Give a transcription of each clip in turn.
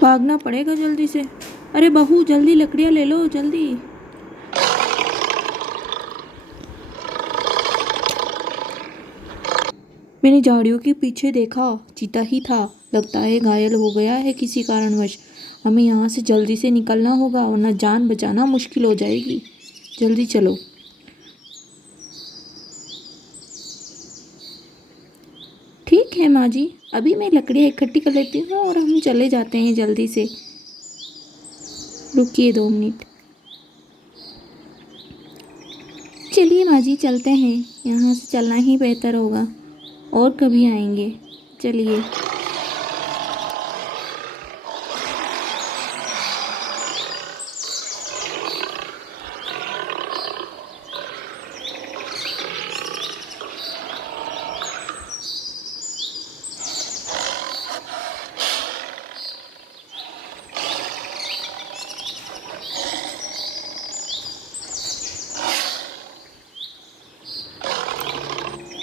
भागना पड़ेगा जल्दी से। अरे बहू जल्दी लकड़ियाँ ले लो जल्दी। मैंने झाड़ियों के पीछे देखा, चीता ही था। लगता है घायल हो गया है किसी कारणवश। हमें यहाँ से जल्दी से निकलना होगा वरना जान बचाना मुश्किल हो जाएगी। जल्दी चलो। ठीक है माँ जी, अभी मैं लकड़ियाँ इकट्ठी कर लेती हूँ और हम चले जाते हैं जल्दी से। रुकिए 2 मिनट। चलिए माँ जी चलते हैं, यहाँ से चलना ही बेहतर होगा। और कभी आएंगे। चलिए।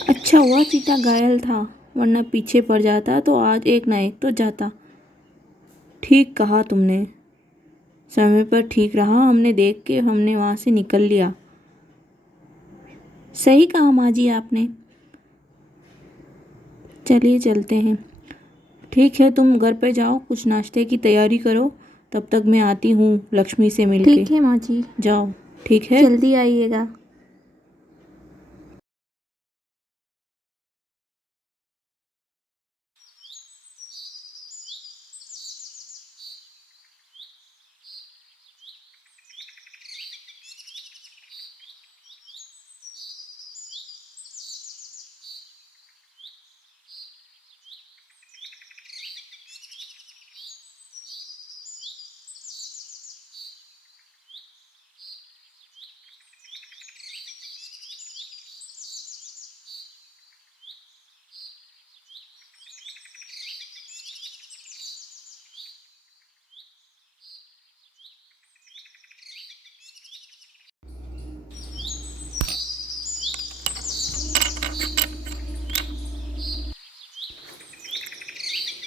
अच्छा हुआ चीता घायल था, वरना पीछे पड़ जाता तो आज एक ना एक तो जाता। ठीक कहा तुमने, समय पर ठीक रहा हमने, देख के हमने वहाँ से निकल लिया। सही कहा माँ जी आपने। चलिए चलते हैं। ठीक है तुम घर पे जाओ, कुछ नाश्ते की तैयारी करो, तब तक मैं आती हूँ लक्ष्मी से मिलके। ठीक है माँ जी। जाओ। ठीक है, जल्दी आइएगा।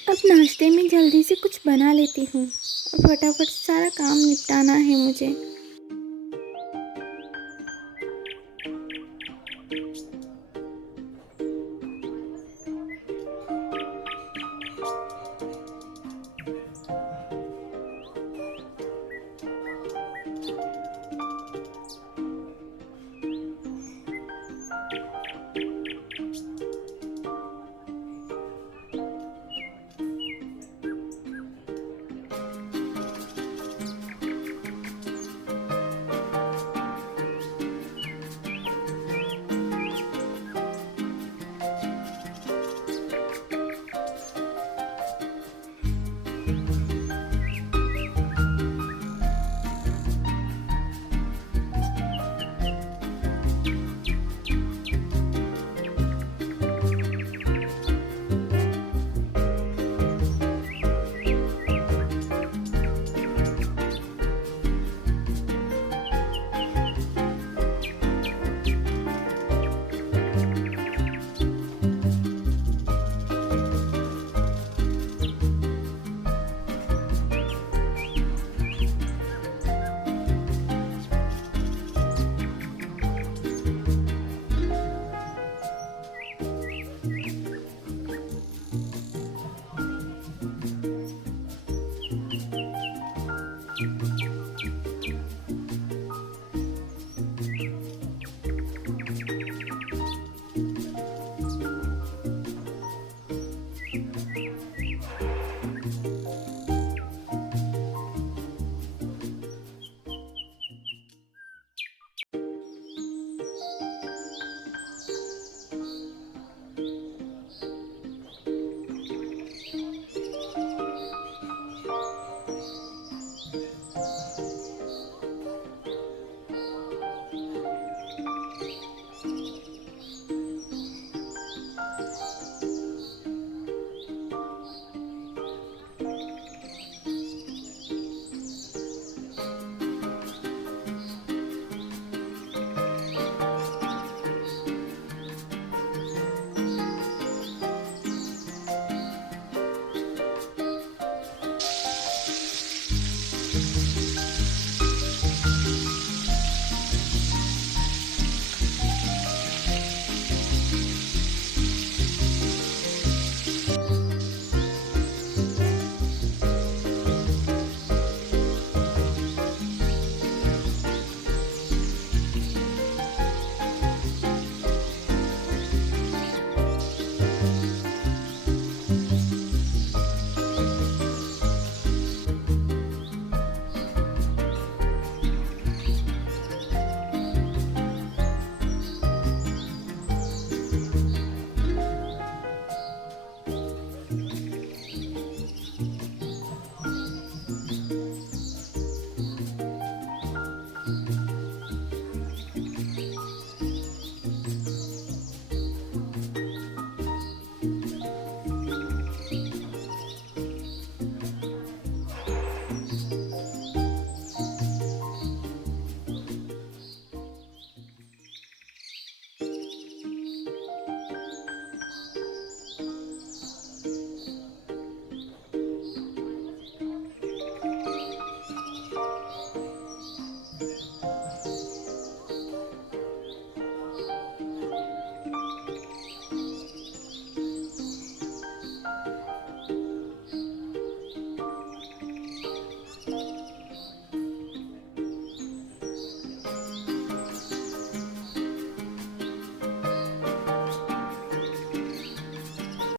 अब नाश्ते में जल्दी से कुछ बना लेती हूँ और फटाफट सारा काम निपटाना है मुझे।